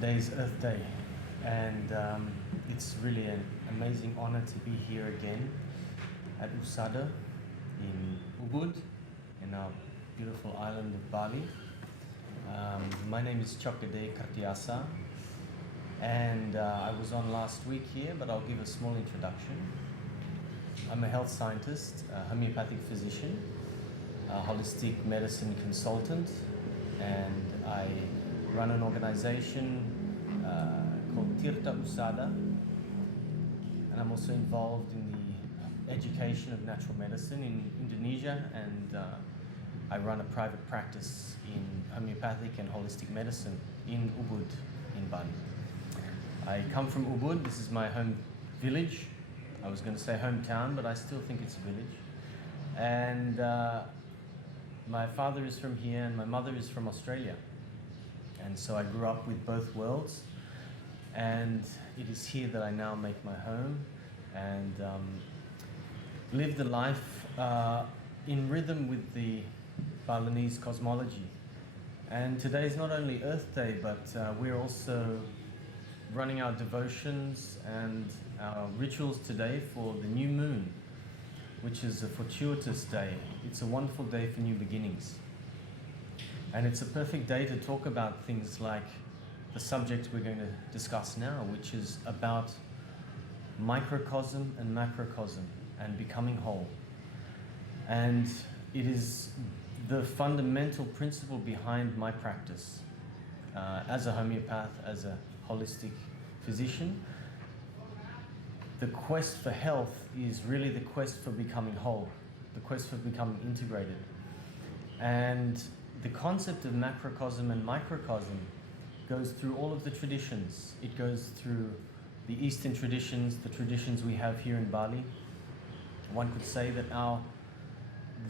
Today is Earth Day, and it's really an amazing honor to be here again at Usada in Ubud, in our beautiful island of Bali. My name is Tjok Gde, Kerthyasa, and I was on last week here, but I'll give a small introduction. I'm a health scientist, a homeopathic physician, a holistic medicine consultant, and I run an organization called Tirta Usada, and I'm also involved in the education of natural medicine in Indonesia, and I run a private practice in homeopathic and holistic medicine in Ubud in Bali. I come from Ubud. This is my home village. I was going to say hometown, but I still think it's a village. And my father is from here and my mother is from Australia. And so I grew up with both worlds, and it is here that I now make my home and live the life in rhythm with the Balinese cosmology. And today is not only Earth Day, but we're also running our devotions and our rituals today for the new moon, which is a fortuitous day. It's a wonderful day for new beginnings. And it's a perfect day to talk about things like the subject we're going to discuss now, which is about microcosm and macrocosm and becoming whole. And it is the fundamental principle behind my practice as a homeopath, as a holistic physician. The quest for health is really the quest for becoming whole, the quest for becoming integrated. And the concept of macrocosm and microcosm goes through all of the traditions. It goes through the Eastern traditions, the traditions we have here in Bali. One could say that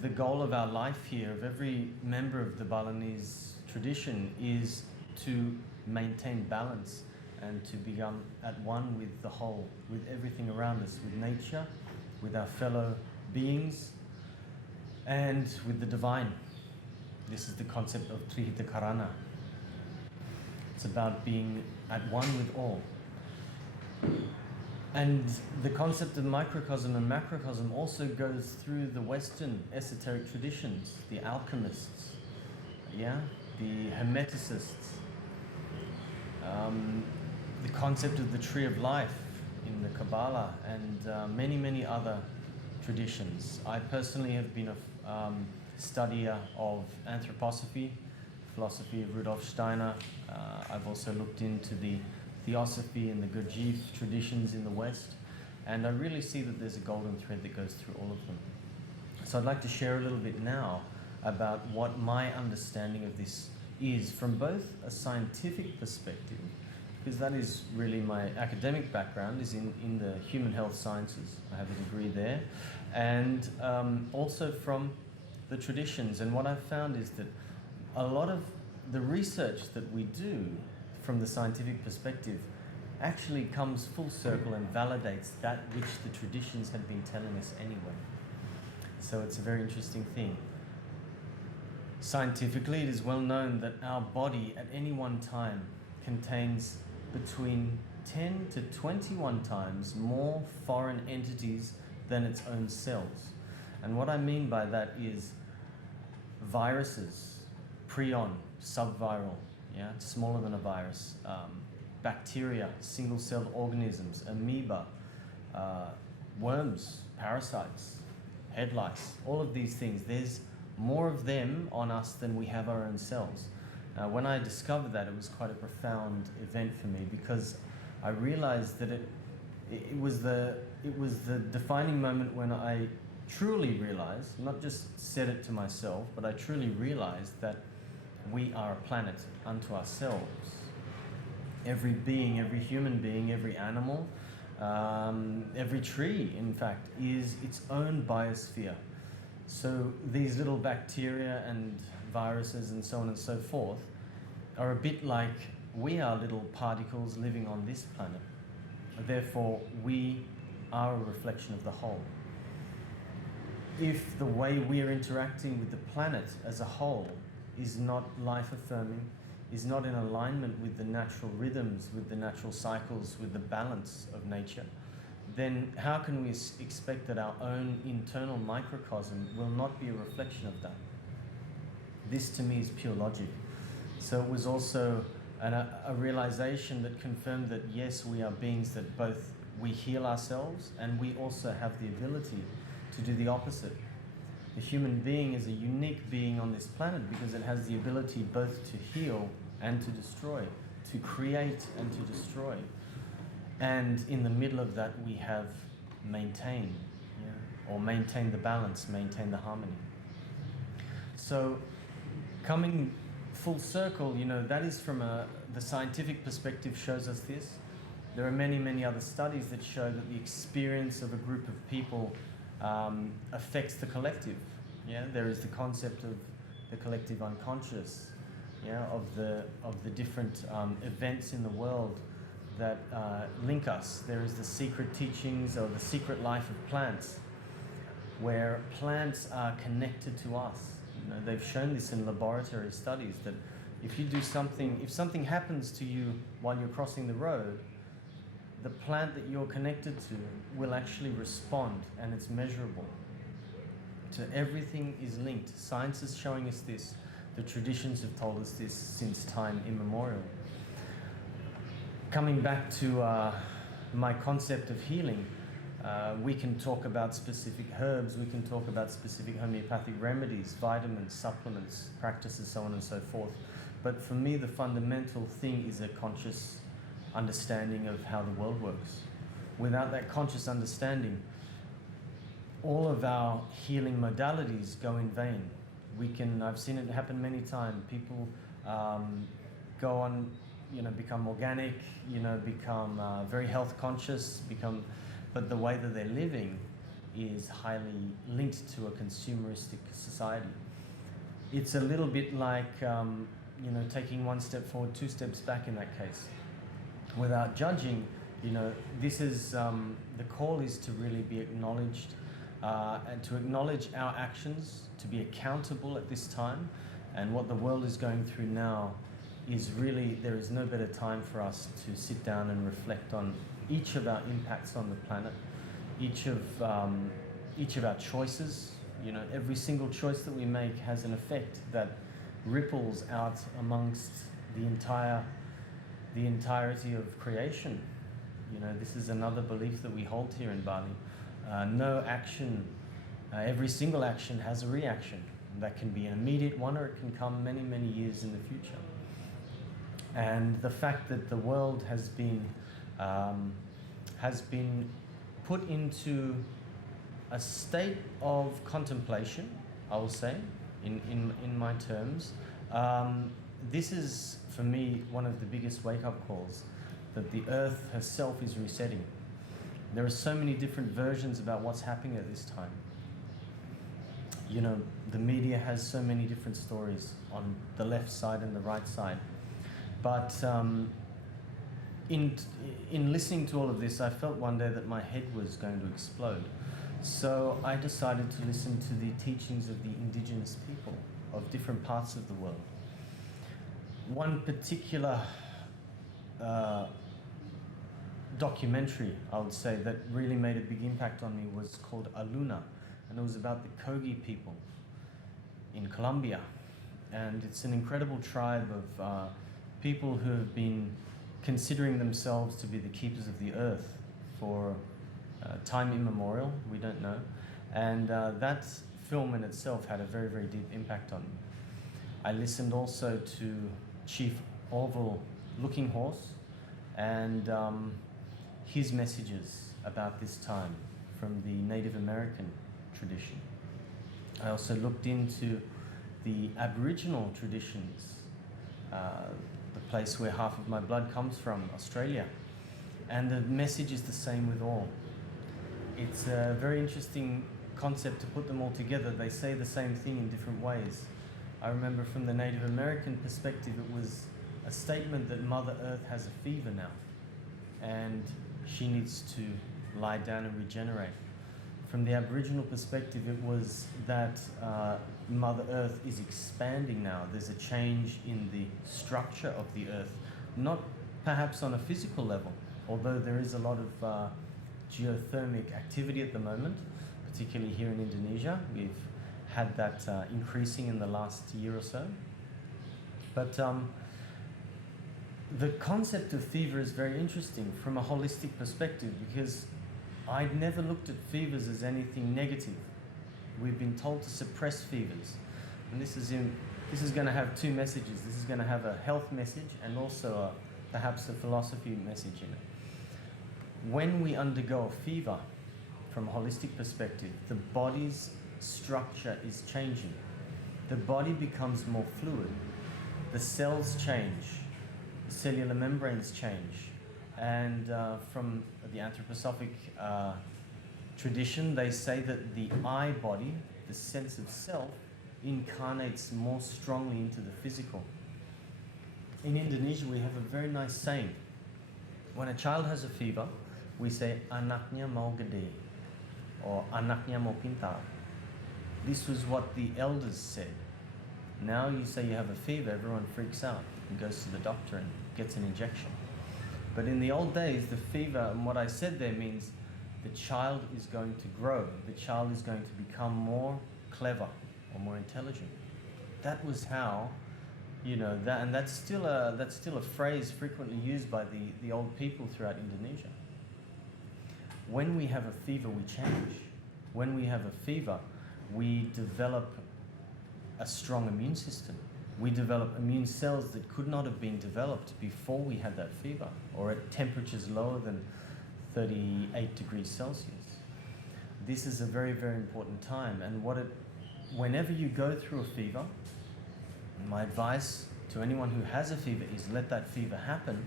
the goal of our life here, of every member of the Balinese tradition, is to maintain balance and to become at one with the whole, with everything around us, with nature, with our fellow beings, and with the divine. This is the concept of Trihita. It's about being at one with all. And the concept of microcosm and macrocosm also goes through the Western esoteric traditions, the alchemists, the hermeticists, the concept of the tree of life in the Kabbalah, and many, many other traditions. I personally have been a studier of Anthroposophy, philosophy of Rudolf Steiner. I've also looked into the Theosophy and the Gurdjieff traditions in the West, and I really see that there's a golden thread that goes through all of them. So I'd like to share a little bit now about what my understanding of this is from both a scientific perspective, because that is really my academic background, is in the human health sciences. I have a degree there, and also from the traditions. And what I've found is that a lot of the research that we do from the scientific perspective actually comes full circle and validates that which the traditions had been telling us anyway. So it's a very interesting thing. Scientifically, it is well known that our body at any one time contains between 10 to 21 times more foreign entities than its own cells. And what I mean by that is viruses, prion, subviral, smaller than a virus, bacteria, single-celled organisms, amoeba, worms, parasites, head lice, all of these things. There's more of them on us than we have our own cells. When I discovered that, it was quite a profound event for me, because I realized that it was the defining moment when I truly realized, not just said it to myself, but I truly realized that we are a planet unto ourselves. Every being, every human being, every animal, every tree, in fact, is its own biosphere. So these little bacteria and viruses and so on and so forth are a bit like we are little particles living on this planet. Therefore, we are a reflection of the whole. If the way we are interacting with the planet as a whole is not life-affirming, is not in alignment with the natural rhythms, with the natural cycles, with the balance of nature, then how can we expect that our own internal microcosm will not be a reflection of that? This to me is pure logic. So it was also a realization that confirmed that yes, we are beings that both we heal ourselves and we also have the ability to do the opposite. The human being is a unique being on this planet because it has the ability both to heal and to destroy, to create and to destroy. And in the middle of that, we have maintain, or maintain the balance, maintain the harmony. So coming full circle, that is from the scientific perspective shows us this. There are many, many other studies that show that the experience of a group of people affects the collective. There is the concept of the collective unconscious, of the different events in the world that link us. There is the secret teachings or the secret life of plants, where plants are connected to us. They've shown this in laboratory studies that if you do something, if something happens to you while you're crossing the road, the plant that you're connected to will actually respond, and it's measurable. So everything is linked. Science is showing us this. The traditions have told us this since time immemorial. Coming back to my concept of healing, we can talk about specific herbs, we can talk about specific homeopathic remedies, vitamins, supplements, practices, so on and so forth. But for me, the fundamental thing is a conscious understanding of how the world works. Without that conscious understanding, all of our healing modalities go in vain. I've seen it happen many times. People go on, become organic, become very health conscious, but the way that they're living is highly linked to a consumeristic society. It's a little bit like, taking one step forward, two steps back in that case. Without judging, this is, the call is to really be acknowledged and to acknowledge our actions, to be accountable at this time. And what the world is going through now is really, there is no better time for us to sit down and reflect on each of our impacts on the planet, each of our choices. Every single choice that we make has an effect that ripples out amongst the entirety of creation. This is another belief that we hold here in Bali. No action, every single action has a reaction. That can be an immediate one, or it can come many, many years in the future. And the fact that the world has been put into a state of contemplation, I will say, in my terms. This is, for me, one of the biggest wake-up calls, that the earth herself is resetting. There are so many different versions about what's happening at this time. The media has so many different stories on the left side and the right side. But in listening to all of this, I felt one day that my head was going to explode. So I decided to listen to the teachings of the indigenous people of different parts of the world. One particular documentary, I would say, that really made a big impact on me was called Aluna, and it was about the Kogi people in Colombia. And it's an incredible tribe of people who have been considering themselves to be the keepers of the earth for time immemorial, we don't know. And that film in itself had a very, very deep impact on me. I listened also to Chief Orville Looking Horse and his messages about this time from the Native American tradition. I also looked into the Aboriginal traditions, the place where half of my blood comes from, Australia. And the message is the same with all. It's a very interesting concept to put them all together. They say the same thing in different ways. I remember from the Native American perspective, it was a statement that Mother Earth has a fever now, and she needs to lie down and regenerate. From the Aboriginal perspective, it was that Mother Earth is expanding now. There's a change in the structure of the Earth, not perhaps on a physical level, although there is a lot of geothermic activity at the moment, particularly here in Indonesia. We've had that increasing in the last year or so. But the concept of fever is very interesting from a holistic perspective, because I'd never looked at fevers as anything negative. We've been told to suppress fevers. And this is going to have two messages. This is going to have a health message and also perhaps a philosophy message in it. When we undergo a fever, from a holistic perspective, the body's structure is changing. The body becomes more fluid. The cells change. The cellular membranes change. And from the Anthroposophic tradition, they say that the I body, the sense of self, incarnates more strongly into the physical. In Indonesia, we have a very nice saying. When a child has a fever, we say, anaknya mau gede, or anaknya mau pintar. This was what the elders said. Now you say you have a fever, everyone freaks out and goes to the doctor and gets an injection. But in the old days, the fever, and what I said there means the child is going to grow. The child is going to become more clever or more intelligent. That was how, and that's still a phrase frequently used by the old people throughout Indonesia. When we have a fever, we change. When we have a fever, we develop a strong immune system. We develop immune cells that could not have been developed before we had that fever, or at temperatures lower than 38 degrees Celsius. This is a very, very important time, and whenever you go through a fever, my advice to anyone who has a fever is let that fever happen,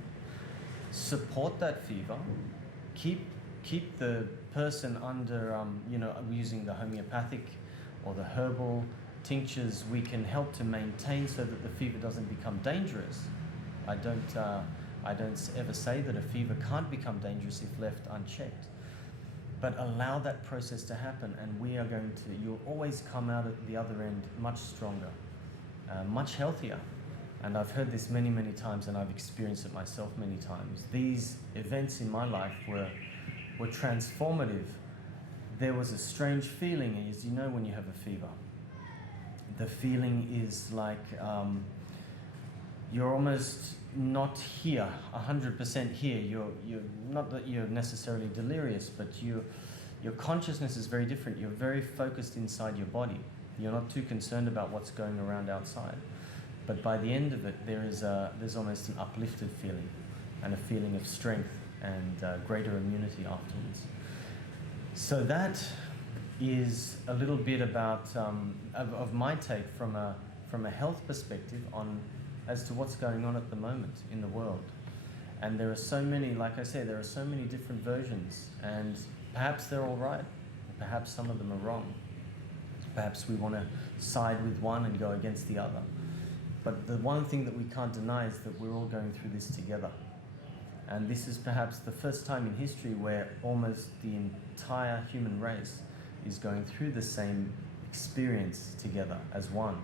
support that fever, keep the person under, using the homeopathic or the herbal tinctures. We can help to maintain so that the fever doesn't become dangerous. I don't ever say that a fever can't become dangerous if left unchecked, but allow that process to happen, and you'll always come out at the other end much stronger, much healthier. And I've heard this many, many times, and I've experienced it myself many times. These events in my life were transformative. There was a strange feeling, as you know, when you have a fever. The feeling is like you're almost not here, 100% here. You're not that you're necessarily delirious, but your consciousness is very different. You're very focused inside your body. You're not too concerned about what's going around outside. But by the end of it, there's almost an uplifted feeling, and a feeling of strength and greater immunity afterwards. So that is a little bit about of my take from a health perspective as to what's going on at the moment in the world. And there are so many, like I say, there are so many different versions, and perhaps they're all right, perhaps some of them are wrong. Perhaps we want to side with one and go against the other. But the one thing that we can't deny is that we're all going through this together. And this is perhaps the first time in history where almost the entire human race is going through the same experience together as one.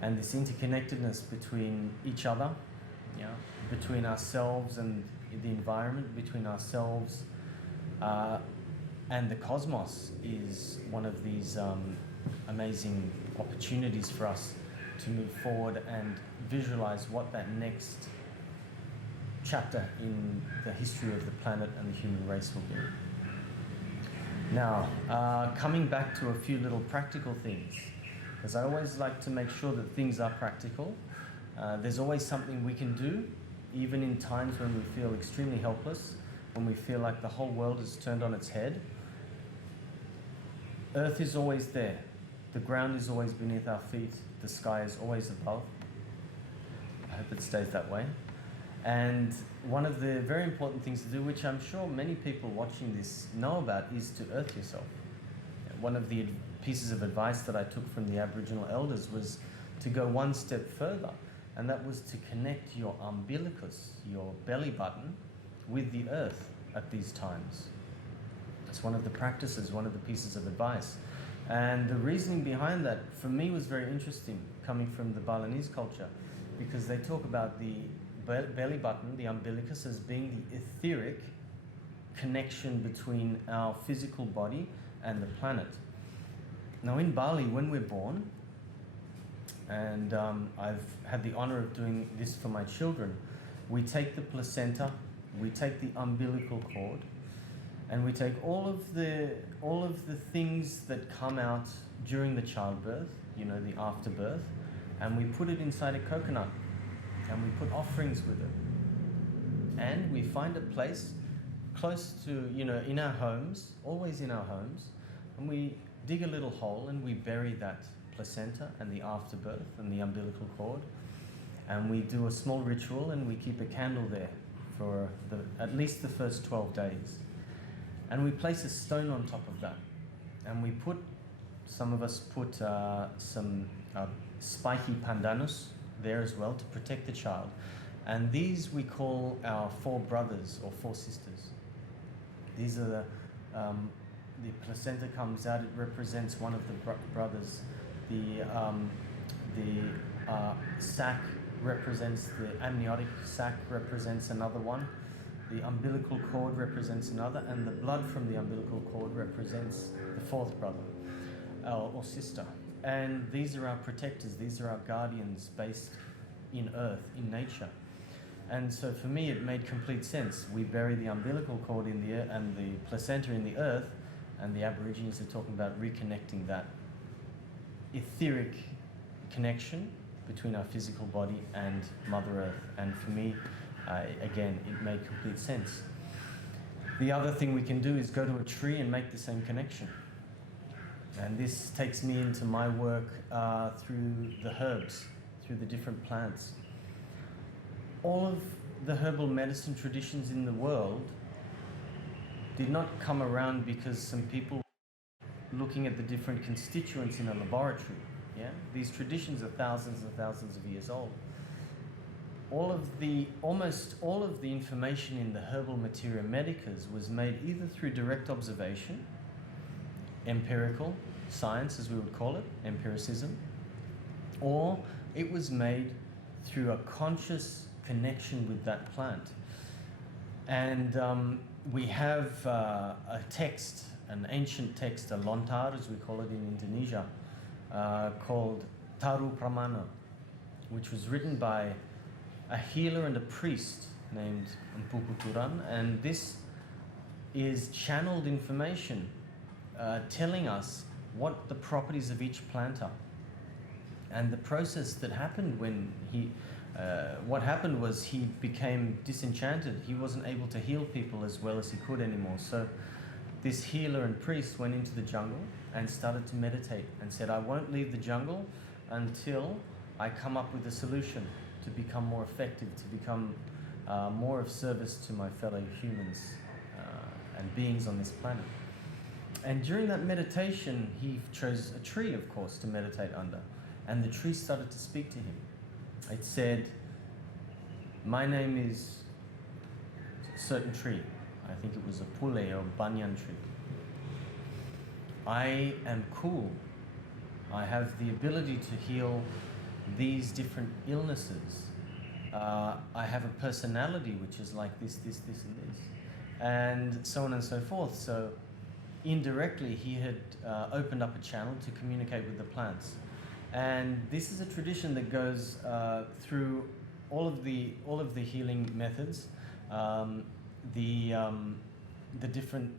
And this interconnectedness between each other, between ourselves and the environment, between ourselves and the cosmos, is one of these amazing opportunities for us to move forward and visualize what that next chapter in the history of the planet and the human race will be. Now, coming back to a few little practical things, because I always like to make sure that things are practical. There's always something we can do, even in times when we feel extremely helpless, when we feel like the whole world is turned on its head. Earth is always there. The ground is always beneath our feet. The sky is always above. I hope it stays that way. And one of the very important things to do, which I'm sure many people watching this know about, is to earth yourself. One of the pieces of advice that I took from the Aboriginal elders was to go one step further, and that was to connect your umbilicus, your belly button, with the earth at these times. It's one of the practices, one of the pieces of advice. And the reasoning behind that, for me, was very interesting, coming from the Balinese culture, because they talk about the belly button, the umbilicus, as being the etheric connection between our physical body and the planet. Now, in Bali, when we're born, and I've had the honor of doing this for my children, we take the placenta, we take the umbilical cord, and we take all of the things that come out during the childbirth, you know, the afterbirth, and we put it inside a coconut, and we put offerings with it. And we find a place close to, you know, in our homes, always in our homes, and we dig a little hole and we bury that placenta and the afterbirth and the umbilical cord, and we do a small ritual and we keep a candle there for at least the first 12 days. And we place a stone on top of that, and we put, some of us put some spiky pandanus there as well to protect the child. And these we call our 4 brothers or 4 sisters. These are the placenta comes out, it represents one of the brothers. The sac represents, the amniotic sac represents another one. The umbilical cord represents another, and the blood from the umbilical cord represents the 4th brother or sister. And these are our protectors, these are our guardians based in earth, in nature. And so for me it made complete sense. We bury the umbilical cord in the earth and the placenta in the earth, and the Aborigines are talking about reconnecting that etheric connection between our physical body and Mother Earth. And for me, again, it made complete sense. The other thing we can do is go to a tree and make the same connection. And this takes me into my work through the herbs, through the different plants. All of the herbal medicine traditions in the world did not come around because some people were looking at the different constituents in a laboratory. Yeah? These traditions are thousands and thousands of years old. Almost all of the information in the herbal materia medicas was made either through direct observation, empirical science as we would call it, empiricism, or it was made through a conscious connection with that plant. And we have a text, an ancient text, a lontar as we call it in Indonesia, called Taru Pramana, which was written by a healer and a priest named Empu Kuturan, and this is channeled information telling us what the properties of each plant are. And the process that happened when what happened was he became disenchanted. He wasn't able to heal people as well as he could anymore. So this healer and priest went into the jungle and started to meditate and said, I won't leave the jungle until I come up with a solution to become more effective, to become more of service to my fellow humans and beings on this planet. And during that meditation, he chose a tree, of course, to meditate under. And the tree started to speak to him. It said, my name is a certain tree. I think it was a pule or banyan tree. I am cool. I have the ability to heal these different illnesses. I have a personality which is like this, this, this, and this. And so on and so forth. So indirectly, he had opened up a channel to communicate with the plants. And this is a tradition that goes through all of the healing methods, the different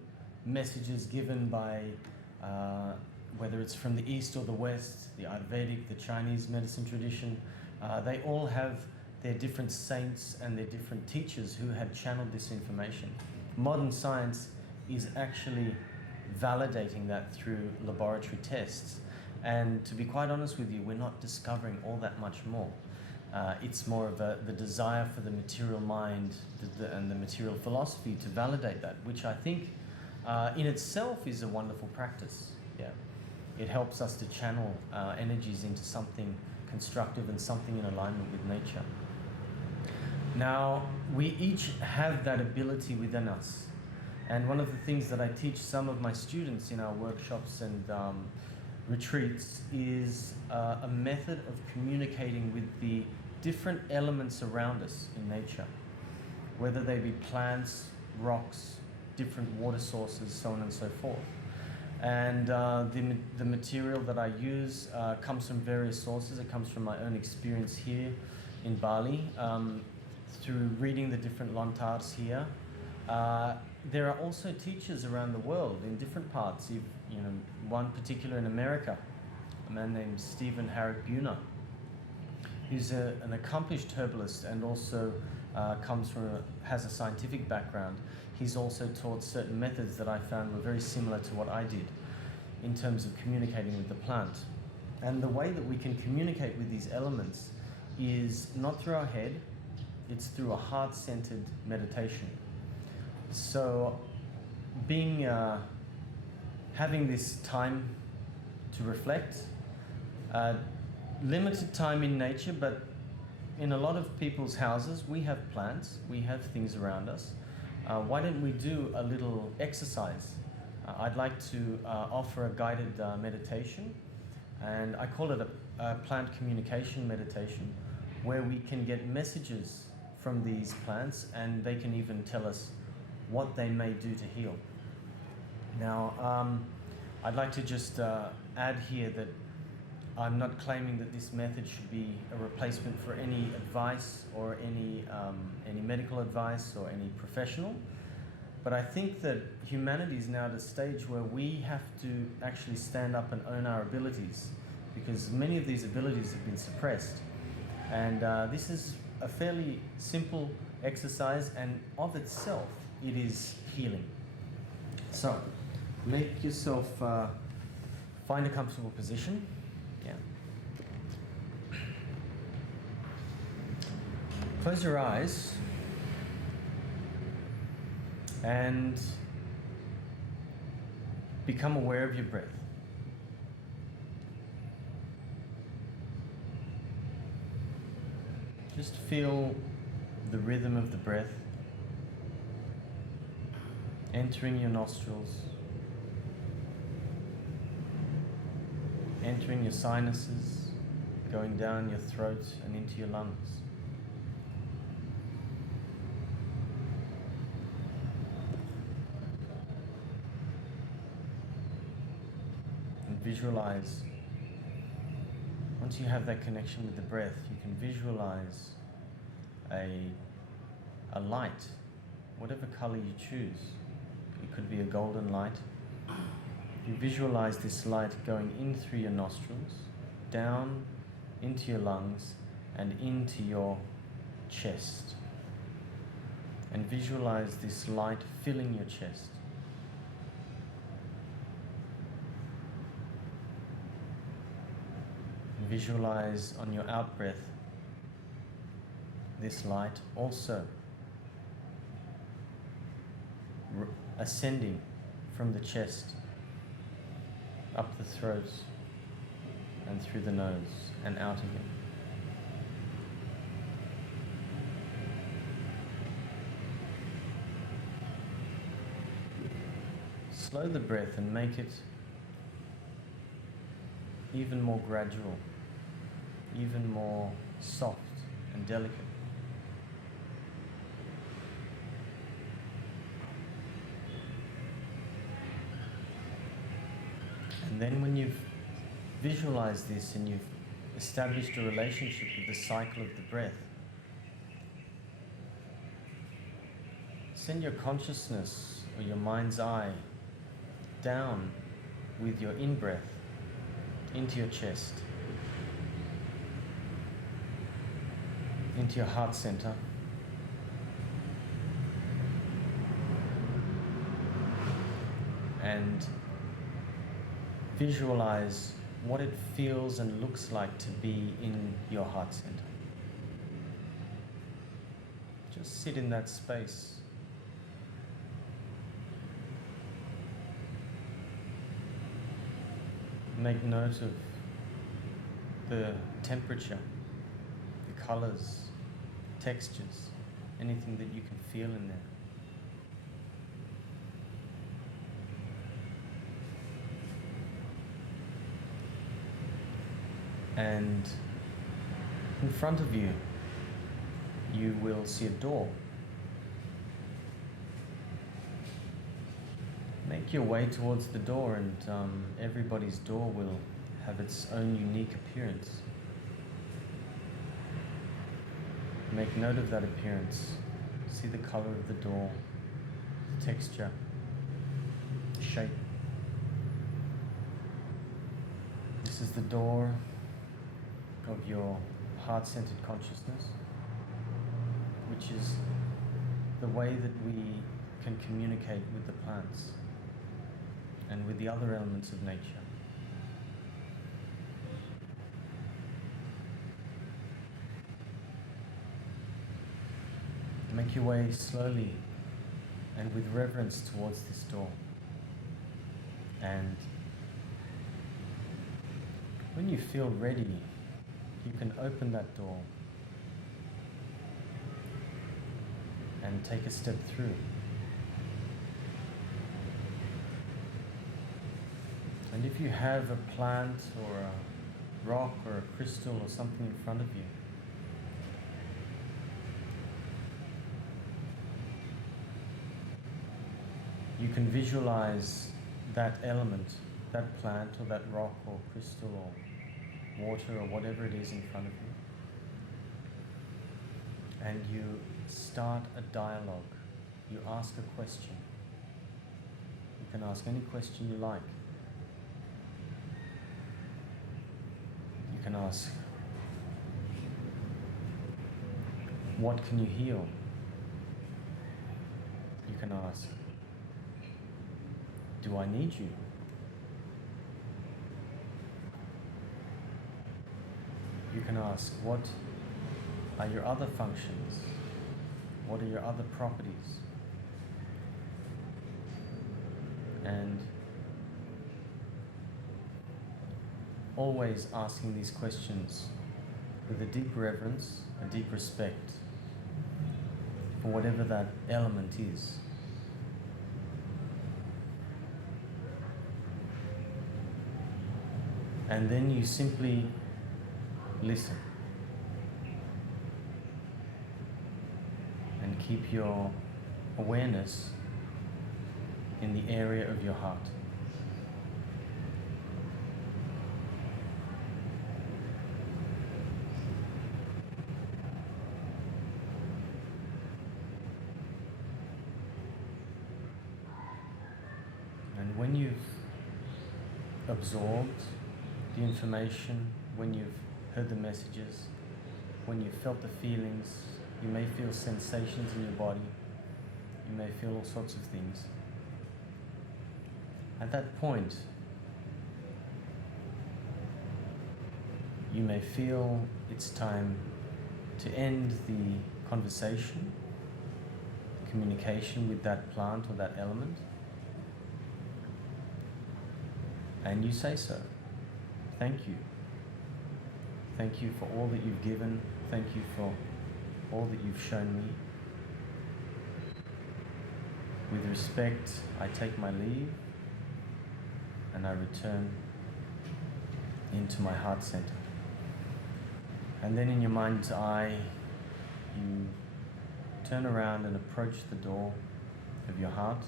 messages given by whether it's from the East or the West, the Ayurvedic, the Chinese medicine tradition. They all have their different saints and their different teachers who had channeled this information. Modern science is actually validating that through laboratory tests. And to be quite honest with you, we're not discovering all that much more. It's more of the desire for the material mind and the material philosophy to validate that, which I think in itself is a wonderful practice. Yeah, it helps us to channel our energies into something constructive and something in alignment with nature. Now, we each have that ability within us. And one of the things that I teach some of my students in our workshops and retreats is a method of communicating with the different elements around us in nature, whether they be plants, rocks, different water sources, so on and so forth. And the material that I use comes from various sources. It comes from my own experience here in Bali, through reading the different lontars here. There are also teachers around the world in different parts. You know, one particular in America, a man named Stephen Harrick Buhner, who's an accomplished herbalist and also has a scientific background. He's also taught certain methods that I found were very similar to what I did in terms of communicating with the plant. And the way that we can communicate with these elements is not through our head, it's through a heart-centered meditation. So having this time to reflect, limited time in nature, but in a lot of people's houses we have plants, we have things around us. Why don't we do a little exercise? I'd like to offer a guided meditation, and I call it a plant communication meditation, where we can get messages from these plants and they can even tell us what they may do to heal. Now, I'd like to just add here that I'm not claiming that this method should be a replacement for any advice or any medical advice or any professional, but I think that humanity is now at a stage where we have to actually stand up and own our abilities, because many of these abilities have been suppressed. And this is a fairly simple exercise, and of itself it is healing. So make yourself find a comfortable position. Close your eyes and become aware of your breath. Just feel the rhythm of the breath entering your nostrils, entering your sinuses, going down your throat and into your lungs. And visualize, once you have that connection with the breath, you can visualize a light, whatever color you choose. It could be a golden light. You visualize this light going in through your nostrils, down into your lungs, and into your chest. And visualize this light filling your chest. Visualize on your out-breath this light also ascending from the chest, up the throat, and through the nose, and out again. Slow the breath and make it even more gradual, even more soft and delicate. And then when you've visualized this and you've established a relationship with the cycle of the breath, send your consciousness or your mind's eye down with your in-breath into your chest, into your heart center, and visualize what it feels and looks like to be in your heart center. Just sit in that space. Make note of the temperature, the colors, textures, anything that you can feel in there. And in front of you, you will see a door. Make your way towards the door, and everybody's door will have its own unique appearance. Make note of that appearance. See the color of the door, the texture, the shape. This is the door of your heart-centered consciousness, which is the way that we can communicate with the plants and with the other elements of nature. Make your way slowly and with reverence towards this door. And when you feel ready, you can open that door and take a step through. And if you have a plant or a rock or a crystal or something in front of you, you can visualize that element, that plant or that rock or crystal or water or whatever it is in front of you. And you start a dialogue. You ask a question. You can ask any question you like. You can ask, what can you heal? You can ask, do I need you? You can ask, what are your other functions? What are your other properties? And always asking these questions with a deep reverence, a deep respect for whatever that element is. And then you simply listen and keep your awareness in the area of your heart. And when you've absorbed the information, when you've heard the messages, when you've felt the feelings, you may feel sensations in your body, you may feel all sorts of things. At that point, you may feel it's time to end the conversation, communication with that plant or that element, and you say so. Thank you. Thank you for all that you've given. Thank you for all that you've shown me. With respect, I take my leave and I return into my heart center. And then in your mind's eye, you turn around and approach the door of your heart.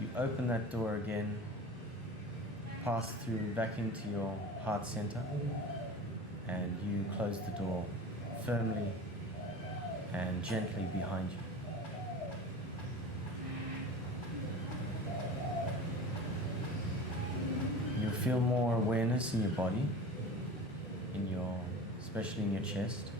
You open that door again, pass through back into your heart center, and you close the door firmly and gently behind you. You'll feel more awareness in your body, especially in your chest.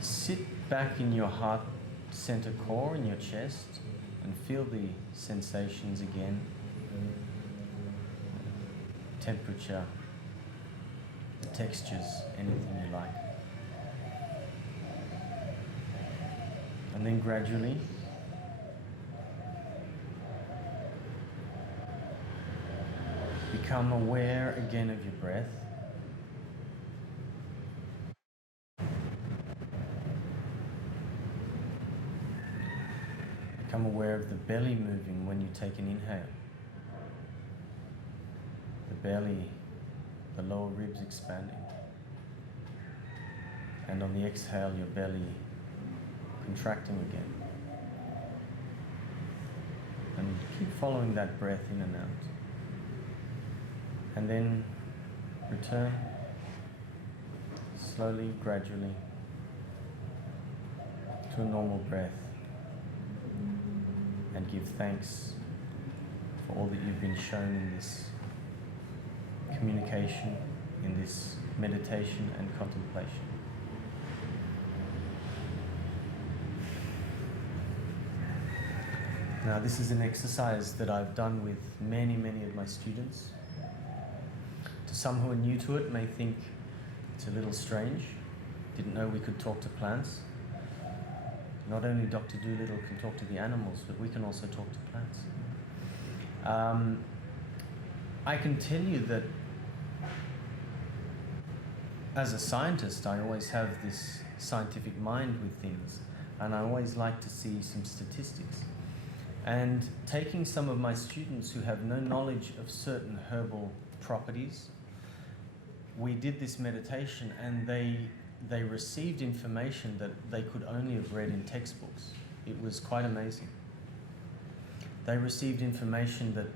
Sit back in your heart center core in your chest and feel the sensations again. Temperature, the textures, anything you like. And then gradually become aware again of your breath. Become aware of the belly moving when you take an inhale. The belly, the lower ribs expanding. And on the exhale, your belly contracting again. And keep following that breath in and out. And then return slowly, gradually to a normal breath. And give thanks for all that you've been shown in this communication, in this meditation and contemplation. Now, this is an exercise that I've done with many of my students. To some who are new to it may think it's a little strange. Didn't know we could talk to plants. Not only Dr. Dolittle can talk to the animals, but we can also talk to plants. I can tell you that as a scientist, I always have this scientific mind with things, and I always like to see some statistics. And taking some of my students who have no knowledge of certain herbal properties, we did this meditation, and they received information that they could only have read in textbooks. It was quite amazing. They received information that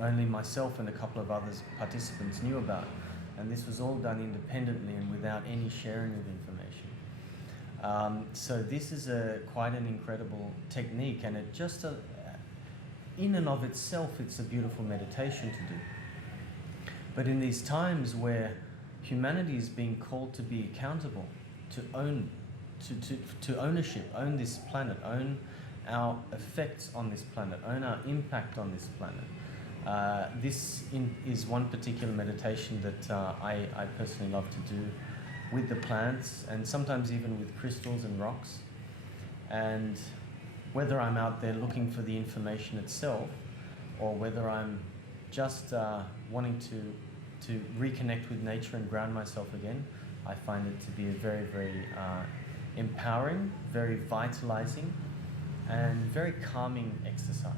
only myself and a couple of other participants knew about. And this was all done independently and without any sharing of information. So this is quite an incredible technique, and it just, in and of itself, it's a beautiful meditation to do. But in these times where humanity is being called to be accountable, to ownership, own this planet, own our effects on this planet, own our impact on this planet. This is one particular meditation that I personally love to do with the plants, and sometimes even with crystals and rocks. And whether I'm out there looking for the information itself, or whether I'm just wanting to reconnect with nature and ground myself again, I find it to be a very empowering, very vitalizing, and very calming exercise.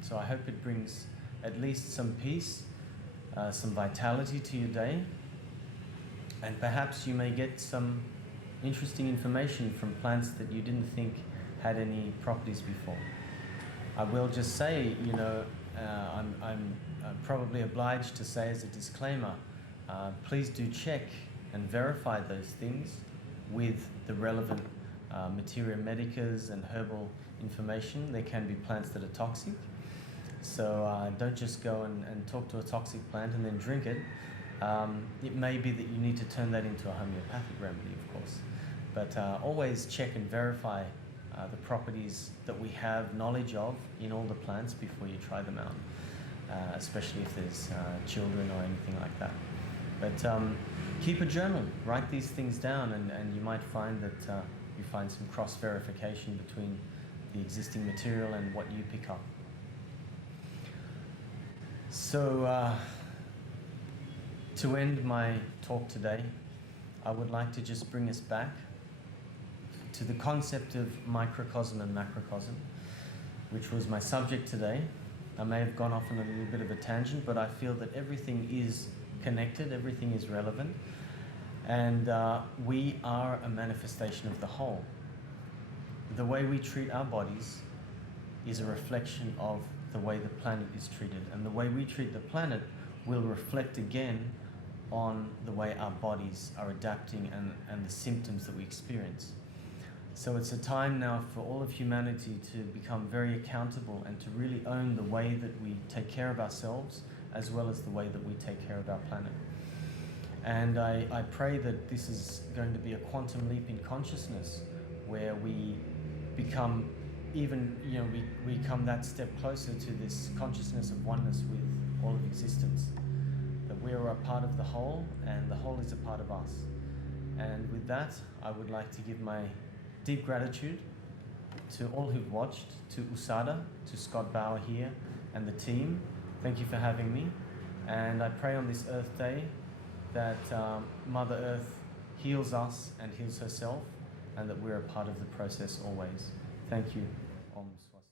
So I hope it brings at least some peace, some vitality to your day, and perhaps you may get some interesting information from plants that you didn't think had any properties before. I will just say, I'm probably obliged to say as a disclaimer, please do check and verify those things with the relevant materia medicas and herbal information. There can be plants that are toxic, so don't just go and talk to a toxic plant and then drink it. It may be that you need to turn that into a homeopathic remedy, of course, but always check and verify the properties that we have knowledge of in all the plants before you try them out, especially if there's children or anything like that. But keep a journal, write these things down, and you might find that you find some cross-verification between the existing material and what you pick up. So to end my talk today, I would like to just bring us back to the concept of microcosm and macrocosm, which was my subject today. I may have gone off on a little bit of a tangent, but I feel that everything is connected, everything is relevant, and we are a manifestation of the whole. The way we treat our bodies is a reflection of the way the planet is treated, and the way we treat the planet will reflect again on the way our bodies are adapting and the symptoms that we experience. So it's a time now for all of humanity to become very accountable and to really own the way that we take care of ourselves as well as the way that we take care of our planet. And I pray that this is going to be a quantum leap in consciousness where we become even, we come that step closer to this consciousness of oneness with all of existence. That we are a part of the whole and the whole is a part of us. And with that, I would like to give my deep gratitude to all who've watched, to Usada, to Scott Bauer here and the team. Thank you for having me. And I pray on this Earth Day that Mother Earth heals us and heals herself, and that we're a part of the process always. Thank you. Om Swastika.